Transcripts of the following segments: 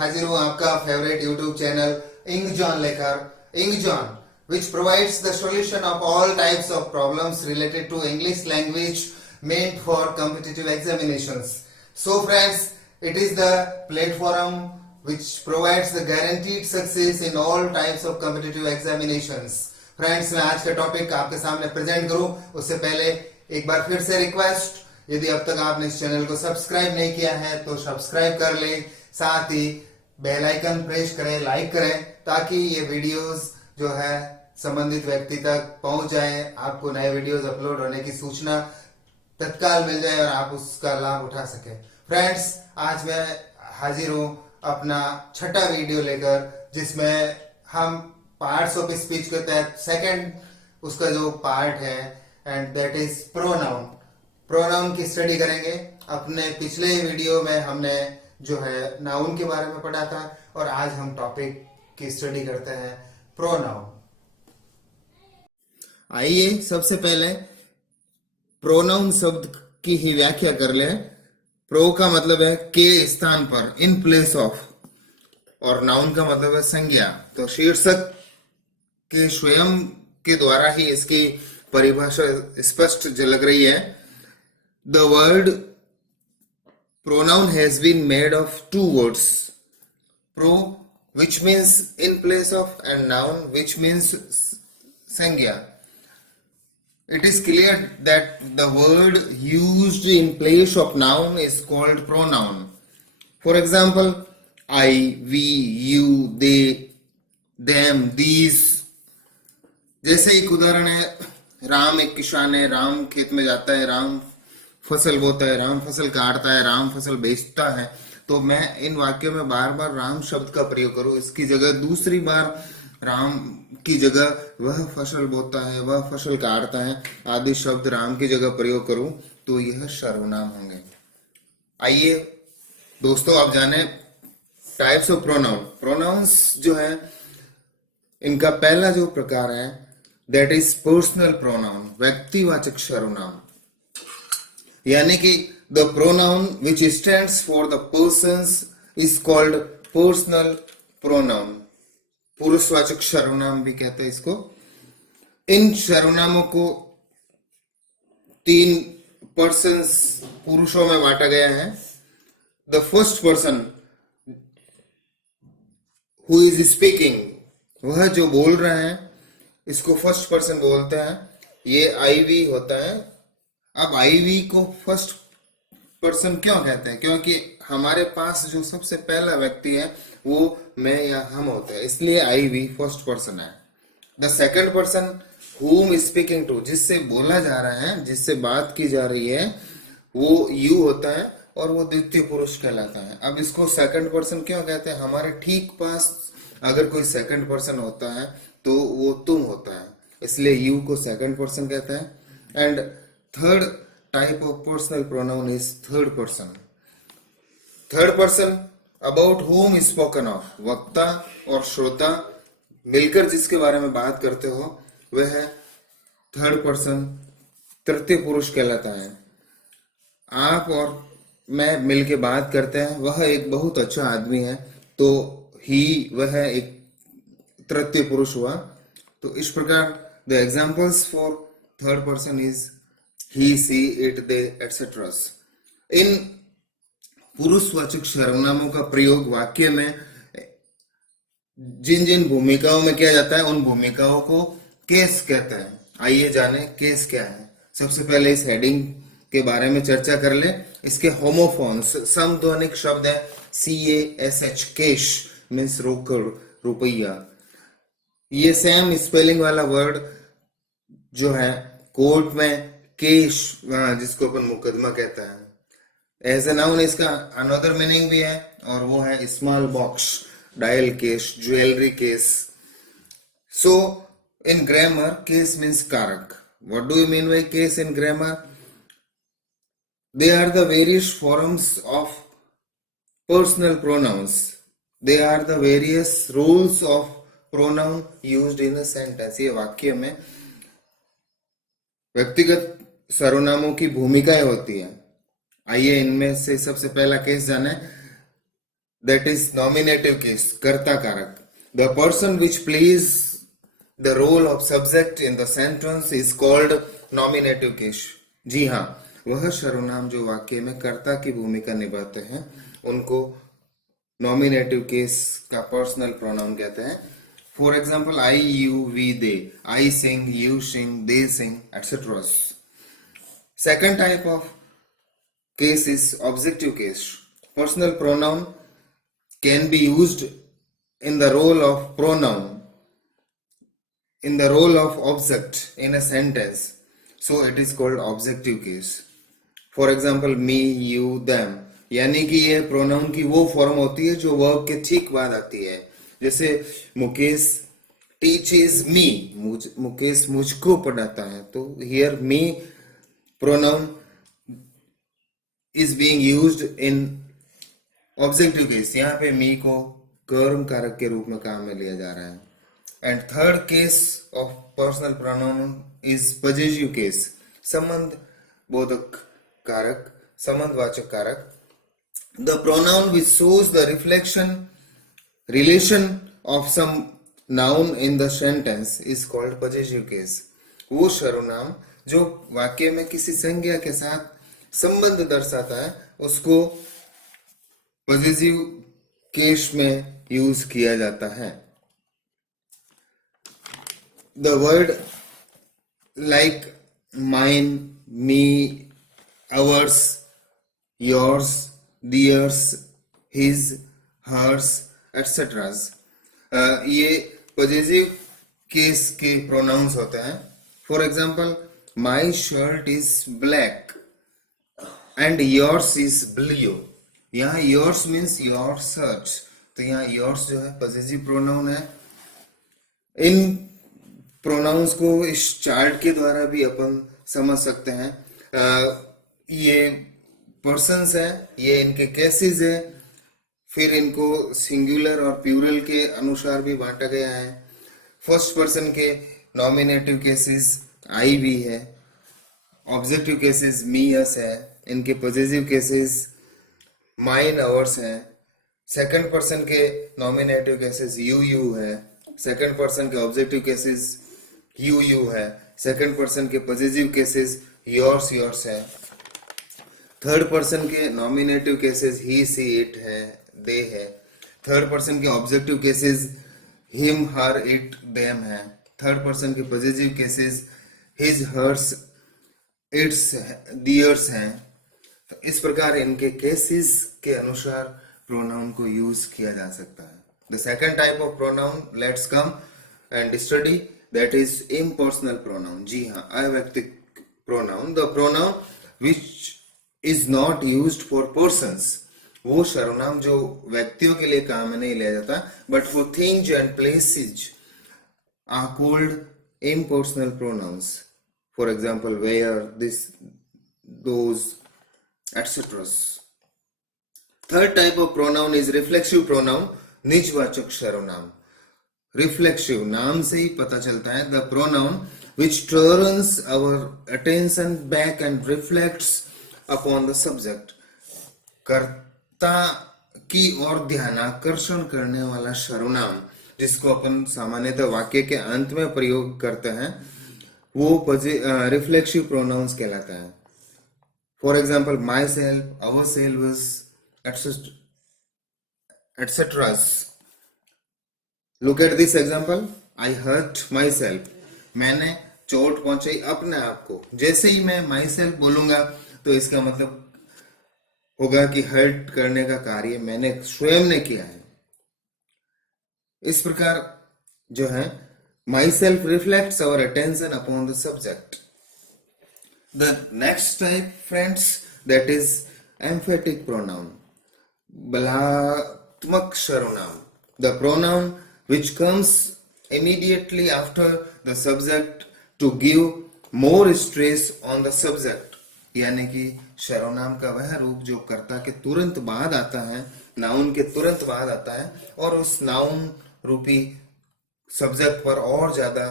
हाजिर हूँ आपका फेवरेट यूट्यूब चैनल इंग जॉन लेकर। इंग John which provides the solution of all types of problems related to English language meant for competitive examinations. So friends, it is the platform which provides the guaranteed success in all types of competitive examinations. Friends, मैं आज का topic आपके सामने present करूं उससे पहले एक बार फिर से रिक्वेस्ट, यदि अब तक आपने इस चैनल को सब्सक्राइब नहीं किया है तो सब्सक्राइब कर लें, साथ ही बेल आइकन प्रेस करें, लाइक करें, ताकि ये वीडियोस जो है संबंधित व्यक्ति तक पहुंच जाए, आपको नए वीडियोस अपलोड होने की सूचना तत्काल मिल जाए और आप उसका लाभ उठा सके। फ्रेंड्स, आज मैं हाजिर हूं अपना छठा वीडियो लेकर, जिसमें हम पार्ट्स ऑफ स्पीच के तहत सेकंड उसका जो पार्ट है and that is pronoun. Pronoun की स्टडी करेंगे। अपने पिछले वीडियो में हमने जो है नाउन के बारे में पढ़ा था और आज हम टॉपिक की स्टडी करते हैं प्रोनाउन। आइए सबसे पहले प्रोनाउन शब्द की ही व्याख्या कर ले। प्रो का मतलब है के स्थान पर, इन प्लेस ऑफ, और नाउन का मतलब है संज्ञा। तो शीर्षक के स्वयं के द्वारा ही इसकी परिभाषा स्पष्ट झलक रही है। The word pronoun has been made of two words, pro which means in place of and noun which means संज्ञा. It is clear that the word used in place of noun is called pronoun. For example, I, we, you, they, them, these. जैसे एक उदाहरण है, राम एक किसान है, राम खेत में जाता है, राम फसल बोता है, राम फसल काटता है, राम फसल बेचता है। तो मैं इन वाक्यों में बार बार राम शब्द का प्रयोग करूं, इसकी जगह दूसरी बार राम की जगह वह फसल बोता है, वह फसल काटता है आदि शब्द राम की जगह प्रयोग करूं, तो यह सर्वनाम होंगे। आइए दोस्तों, आप जाने टाइप्स ऑफ प्रोनाउन। प्रोनाउंस जो है, इनका पहला जो प्रकार है दैट इज पर्सनल प्रोनाउन, व्यक्तिवाचक सर्वनाम। यानी कि the pronoun which stands for the persons is called personal pronoun. पुरुषवाचक सर्वनाम भी कहते हैं इसको। इन सर्वनामों को तीन पर्सन्स, पुरुषों में बांटा गया है। The first person who is speaking, वह जो बोल रहे हैं, इसको फर्स्ट पर्सन बोलते हैं। ये आईवी होता है। अब आईवी को फर्स्ट पर्सन क्यों कहते हैं? क्योंकि हमारे पास जो सबसे पहला व्यक्ति है वो मैं या हम होते हैं, इसलिए आई वी फर्स्ट पर्सन है। The second person whom speaking to, जिससे बोला जा रहा है, जिससे बात की जा रही है, वो यू होता है और वो द्वितीय पुरुष कहलाता है। अब इसको सेकंड पर्सन क्यों कहते हैं? हमारे ठीक पास अगर कोई सेकंड पर्सन होता है तो वो तुम होता है, इसलिए यू को सेकंड पर्सन कहते हैं। And third type of personal pronoun is third person. Third person about whom is spoken of, वक्ता और श्रोता मिलकर जिसके बारे में बात करते हो, वह है थर्ड पर्सन, तृतीय पुरुष कहलाता है। आप और मैं मिलके बात करते हैं, वह एक बहुत अच्छा आदमी है, तो ही, वह एक तृतीय पुरुष हुआ। तो इस प्रकार the examples for third person is he, she, it, they, etc. इन पुरुषवाचक सर्वनामों का प्रयोग वाक्य में जिन जिन भूमिकाओं में किया जाता है, उन भूमिकाओं को केस कहते हैं। आइए जाने केस क्या है। सबसे पहले इस हेडिंग के बारे में चर्चा कर ले। इसके होमोफोन्स, समध्वनिक शब्द है CASH, केश मीन्स रोकड़, रुपया। ये सेम स्पेलिंग वाला वर्ड जो है कोर्ट में केश, जिसको अपन मुकदमा कहता है, एज ए नाउन इसका अनदर मीनिंग भी है, और वो है small box, dial case, jewellery case. So in grammar case means कारक। What do you mean by case in grammar? They are the various forms of personal pronouns, they are the various rules of pronoun used in a sentence. ये वाक्य में व्यक्तिगत सर्वनामों की भूमिकाएं होती है। आइए इनमें से सबसे पहला केस जाने। that is nominative case, कर्ता कारक. The person which plays the role of subject in the sentence is called nominative case. जी हाँ, वह सर्वनाम जो वाक्य में कर्ता की भूमिका निभाते हैं उनको नॉमिनेटिव केस का पर्सनल प्रोनाउन कहते हैं. For example, I, you, we, they. I sing, you sing, they sing, etcetera. Second type of case is objective case. Personal pronoun can be used in the role of pronoun, in the role of object in a sentence. So it is called objective case. For example, me, you, them. यानी कि ये pronoun की वो form होती है जो verb के ठीक बाद आती है. जैसे मुकेश टीचेस मी, मुकेश मुझको पढ़ाता है. तो hear me pronoun is being used in objective case. यहाँ पे मी को कर्म कारक के रूप में काम में लिया जा रहा है. And third case of personal pronoun is possessive case. संबंध बोधक कारक, संबंधवाचक कारक. The pronoun which shows the relation of some noun in the sentence is called possessive case. वो सर्वनाम जो वाक्य में किसी संज्ञा के साथ संबंध दर्शाता है उसको पॉजिटिव केस में यूज किया जाता है. The word like mine, me, ours, yours, theirs, his, hers, etcetera, ये पॉजिटिव केस के प्रोनाउंस होते हैं. For example, my shirt is black and yours is blue. यहाँ योर्स मीन्स योर शर्ट. तो यहाँ योर्स जो है पॉजिटिव प्रोनाउन है. इन प्रोनाउंस को इस चार्ट के द्वारा भी अपन समझ सकते हैं. ये पर्सन्स है, ये इनके केसेस है, फिर इनको सिंगुलर और प्लूरल के अनुसार भी बांटा गया है. फर्स्ट पर्सन के नॉमिनेटिव केसेस आई भी है, ऑब्जेक्टिव केसेस मी, अस है. इनके पॉजिटिव केसेस माइन, अवर्स है. सेकंड पर्सन के नॉमिनेटिव केसेस यू, यू है. सेकंड पर्सन के ऑब्जेक्टिव केसेस यू, यू है. सेकंड पर्सन के पॉजिटिव केसेस योर्स, योर्स है. थर्ड पर्सन के nominative cases he, she, it है, दे है. थर्ड पर्सन के objective cases him, her, it, them है. थर्ड पर्सन के positive cases his, hers, its, theirs हैं. तो इस प्रकार इनके केसेस के अनुसार प्रोनाउन को यूज किया जा सकता है. The second type of pronoun let's come and study, that is impersonal pronoun. जी हाँ, अव्यक्तिक pronoun. The pronoun which is not used for persons. वो सर्वनाम जो व्यक्तियों के लिए काम में नहीं लिया जाता but for things and places are called impersonal pronouns. For example, where, this, those, etc. Third type of pronoun is reflexive pronoun, निजवाचक सर्वनाम. Reflexive नाम से ही पता चलता है. The pronoun which turns our attention back and reflects upon the subject. कर्ता की ओर ध्यान आकर्षण करने वाला सर्वनाम जिसको अपन सामान्यतः वाक्य के अंत में प्रयोग करते हैं वो रिफ्लेक्सिव प्रोनाउंस कहलाता है. For example, my self, our selves, etcetera. Look at this example. I hurt my self. मैंने चोट पहुंचाई अपने आप को. जैसे ही मैं माई सेल्फ बोलूंगा तो इसका मतलब होगा कि हर्ट करने का कार्य मैंने स्वयं ने किया है. इस प्रकार जो है myself reflects our attention upon the subject. The next type, friends, that is emphatic pronoun, बलात्मक सर्वनाम. The pronoun which comes immediately after the subject to give more stress on the subject. यानी कि सर्वनाम का वह रूप जो कर्ता के तुरंत बाद आता है, नाउन के तुरंत बाद आता है और उस नाउन रूपी सब्जेक्ट पर और ज्यादा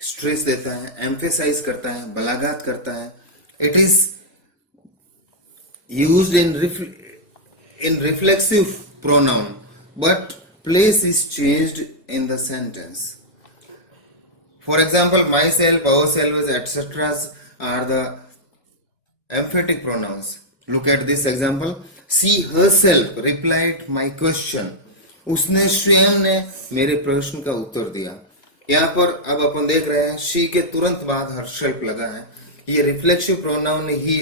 स्ट्रेस देता है, एम्फेसाइज करता है, बलागात करता है. It is used in reflexive pronoun, but place is changed in the sentence. For example, myself, ourselves, etc. are the emphatic pronouns. Look at this example. She herself replied my question. उसने स्वयं ने मेरे प्रश्न का उत्तर दिया. यहाँ पर अब अपन देख रहे हैं she के तुरंत बाद herself लगा है. ये रिफ्लेक्सिव प्रोनाउन ही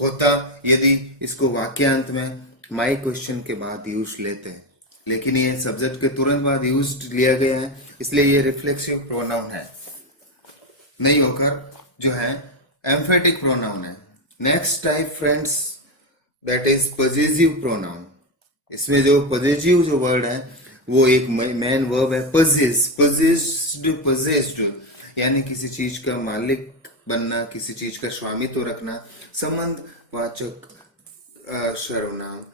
होता यदि इसको वाक्यांत में my question के बाद यूज लेते हैं, लेकिन ये सब्जेक्ट के तुरंत बाद यूज लिया गया है, इसलिए ये रिफ्लेक्सिव प्रोनाउन है, नहीं होकर जो है एम्फेटिक प्रोनाउन है. Next type friends, that is possessive pronoun. इसमें जो पजेसिव जो वर्ड है वो एक मेन वर्ब है पजेस. पजेस्ड यानी किसी चीज का मालिक बनना, किसी चीज का स्वामित्व रखना, संबंध वाचक सर्वनाम.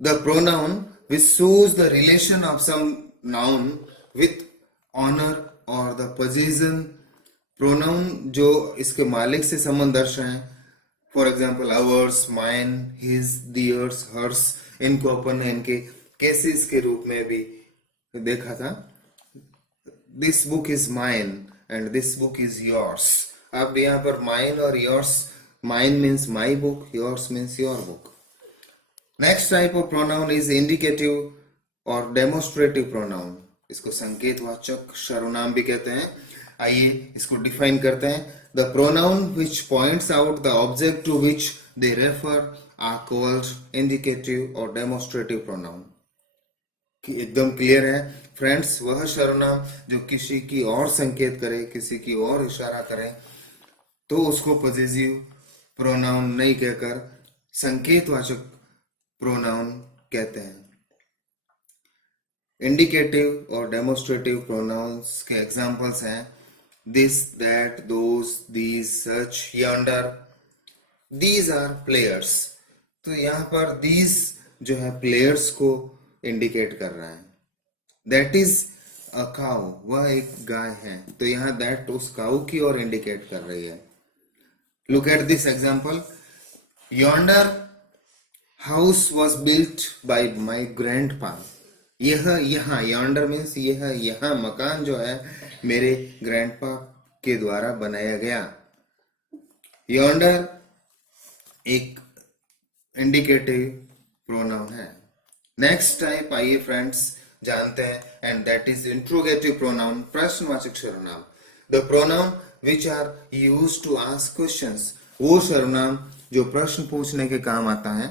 The pronoun which shows the relation of some noun with honor or the possession. Pronoun जो इसके मालिक से संबंध दर्शाए. For example ours, mine, his, theirs, hers. इनको अपन ने इनके केसेस के रूप में भी देखा था. This book is mine and this book is yours. अब यहाँ पर माइन और yours, mine means my book, yours means your book. Next type of pronoun is indicative और डेमोस्ट्रेटिव प्रोनाउन. इसको संकेतवाचक सर्वनाम भी कहते हैं. आइए इसको डिफाइन करते हैं. The pronoun which points out the object to which they refer are called indicative और डेमोस्ट्रेटिव प्रोनाउन. एकदम क्लियर है फ्रेंड्स. वह सर्वनाम जो किसी की और संकेत करे, किसी की और इशारा करे, तो उसको पॉजिटिव प्रोनाउन नहीं कहकर संकेतवाचक प्रोनाउन कहते हैं. इंडिकेटिव और डेमोस्ट्रेटिव प्रोनाउंस के एग्जांपल्स हैं this, that, those, these, such, yonder. These are players. तो यहाँ पर दीज जो है प्लेयर्स को इंडिकेट कर रहा है. दैट इज अ काउ, वह एक गाय है, तो यहाँ दैट उस काउ की ओर इंडिकेट कर रही है. Look at this example. Yonder house was built by my grandpa. यह यहाँ, यॉन्डर मीन्स यह यहाँ मकान जो है मेरे ग्रैंडपा के द्वारा बनाया गया. यॉन्डर एक इंडिकेटिव प्रोनाउन है. नेक्स्ट टाइप आइए फ्रेंड्स जानते हैं, and that is interrogative pronoun, प्रश्नवाचक सर्वनाम. The pronoun which are used to ask questions. वो सर्वनाम जो प्रश्न पूछने के काम आता है.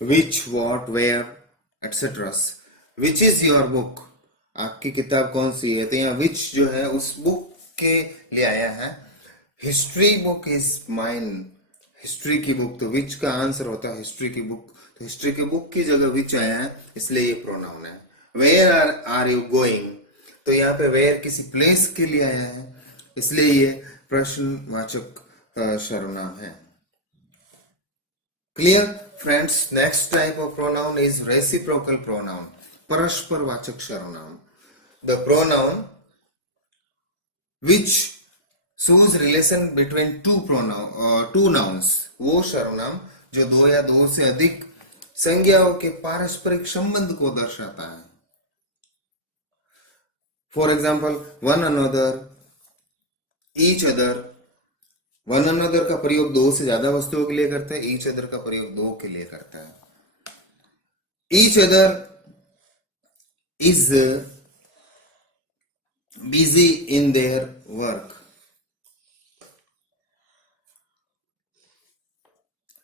Which, what, where, etcetera. Which is your book, आपकी किताब कौन सी है, तो यहाँ विच जो है उस बुक के लिए आया है. History book is mine, history की बुक, तो विच का आंसर होता है हिस्ट्री की बुक, तो हिस्ट्री की बुक की जगह विच आया है, इसलिए ये प्रोनाउन है. वेयर आर यू गोइंग, तो यहाँ पे वेयर किसी प्लेस के लिए आया है, इसलिए ये प्रश्नवाचक सर्वनाम है. Clear friends. Next type of pronoun is reciprocal pronoun, परस्पर वाचक सर्वनाम. The pronoun which shows relation between two nouns. वो सर्वनाम जो दो या दो से अधिक संज्ञाओं के पारस्परिक संबंध को दर्शाता है. For example one another, each other. One another का प्रयोग दो से ज्यादा वस्तुओं के लिए करता है, ईच अदर का प्रयोग दो के लिए करता है. Each other is busy in their work.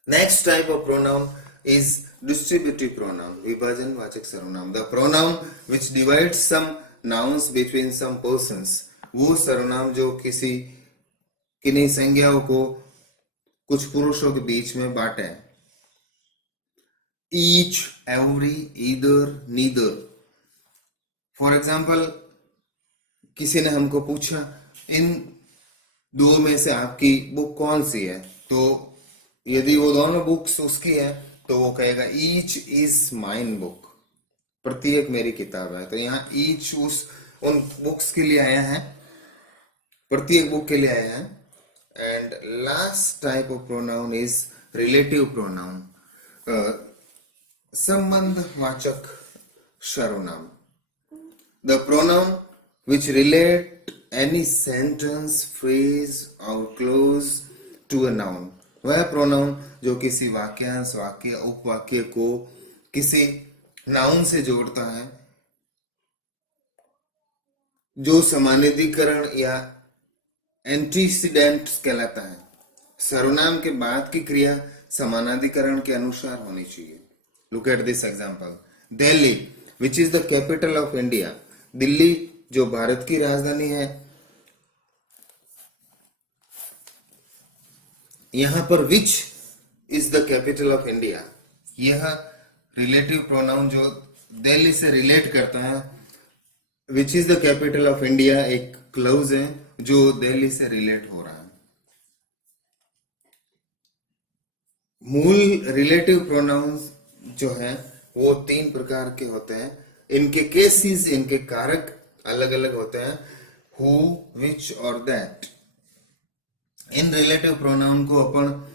Next type of pronoun is distributive pronoun, विभाजन वाचक सर्वनाम. The pronoun which divides some nouns between some persons. वो सर्वनाम जो किन्हीं संज्ञाओं को कुछ पुरुषों के बीच में बांटे. Each, every, either, neither. For example किसी ने हमको पूछा इन दो में से आपकी बुक कौन सी है, तो यदि वो दोनों बुक्स उसकी है तो वो कहेगा ईच इज माइन बुक, प्रत्येक मेरी किताब है. तो यहाँ ईच उन बुक्स के लिए आया है, प्रत्येक बुक के लिए आया है. And last type of pronoun is relative pronoun. संबंधवाचक सर्वनाम, the pronoun which relate any sentence, phrase or clause to a noun, वह प्रोनाउन जो किसी वाक्यांश, वाक्य, उपवाक्य को किसी नाउन से जोड़ता है, जो समानाधिकरण या एंटीसीडेंट कहलाता है। सर्वनाम के बाद की क्रिया समानाधिकरण के अनुसार होनी चाहिए। Look at this example, Delhi which is the capital of India, Delhi जो भारत की राजधानी है। यहां पर which is the capital of India, यह रिलेटिव प्रोनाउन जो दिल्ली से रिलेट करता है। Which is the capital of India एक क्लोज है जो दिल्ली से रिलेट हो रहा है। मूल रिलेटिव प्रोनाउंस जो है वो 3 प्रकार के होते हैं। इनके केसेस, इनके कारक अलग अलग होते हैं, हु, विच और दैट। इन रिलेटिव प्रोनाउन को अपन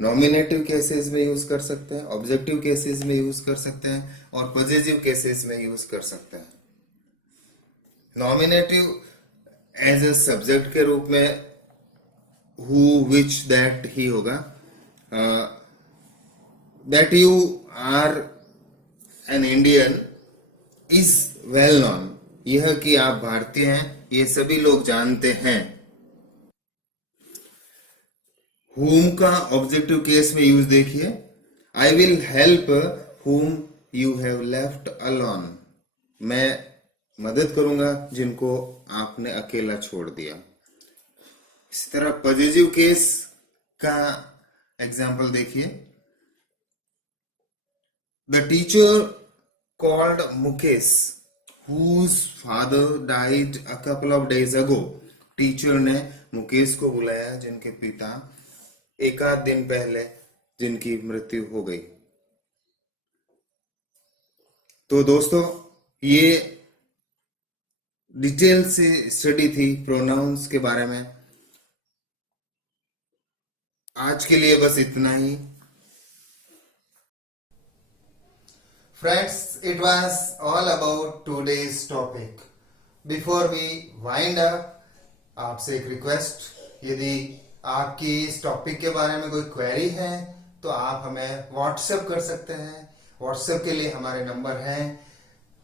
नॉमिनेटिव केसेस में यूज कर सकते हैं, ऑब्जेक्टिव केसेस में यूज कर सकते हैं और पॉजिटिव केसेस में यूज कर सकते हैं। नॉमिनेटिव एज ए सब्जेक्ट के रूप में हु, विच, दैट ही होगा। That you are an Indian is well known, यह कि आप भारतीय हैं ये सभी लोग जानते हैं। whom का ऑब्जेक्टिव केस में यूज देखिए, I will help whom you have left alone, मैं मदद करूंगा जिनको आपने अकेला छोड़ दिया। इसी तरह पॉजिटिव केस का एग्जाम्पल देखिए, the teacher called Mukesh whose father died a couple of days ago, teacher ने मुकेश को बुलाया जिनके पिता एक आध दिन पहले जिनकी मृत्यु हो गई। तो दोस्तों ये डिटेल से स्टडी थी प्रोनाउंस के बारे में। आज के लिए बस इतना ही। Friends, it was all about today's topic. Before we wind up, आपसे एक रिक्वेस्ट, यदि आपकी इस टॉपिक के बारे में कोई क्वेरी है तो आप हमें व्हाट्सएप कर सकते हैं। व्हाट्सएप के लिए हमारे नंबर हैं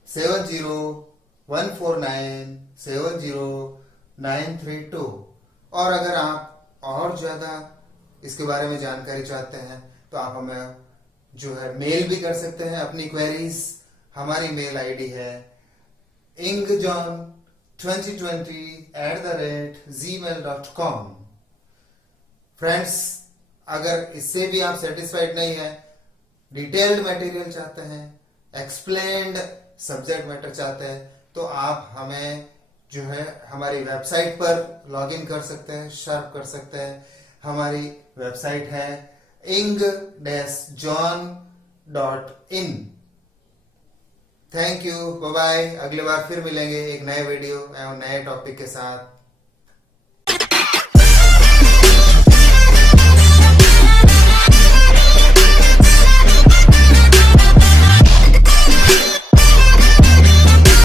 7014970932। और अगर आप और ज्यादा इसके बारे में जानकारी चाहते हैं तो आप हमें जो है मेल भी कर सकते हैं अपनी क्वेरीज। हमारी मेल आईडी है ingjon2020@gmail.com। फ्रेंड्स, अगर इससे भी आप सेटिस्फाइड नहीं है, डिटेल्ड मटेरियल चाहते हैं, एक्सप्लेन्ड सब्जेक्ट मैटर चाहते हैं, तो आप हमें जो है हमारी वेबसाइट पर लॉगिन कर सकते हैं, सर्च कर सकते हैं। हमारी वेबसाइट है ing-john.in। Thank you, bye bye. अगली बार फिर मिलेंगे एक नए वीडियो एवं नए टॉपिक के साथ।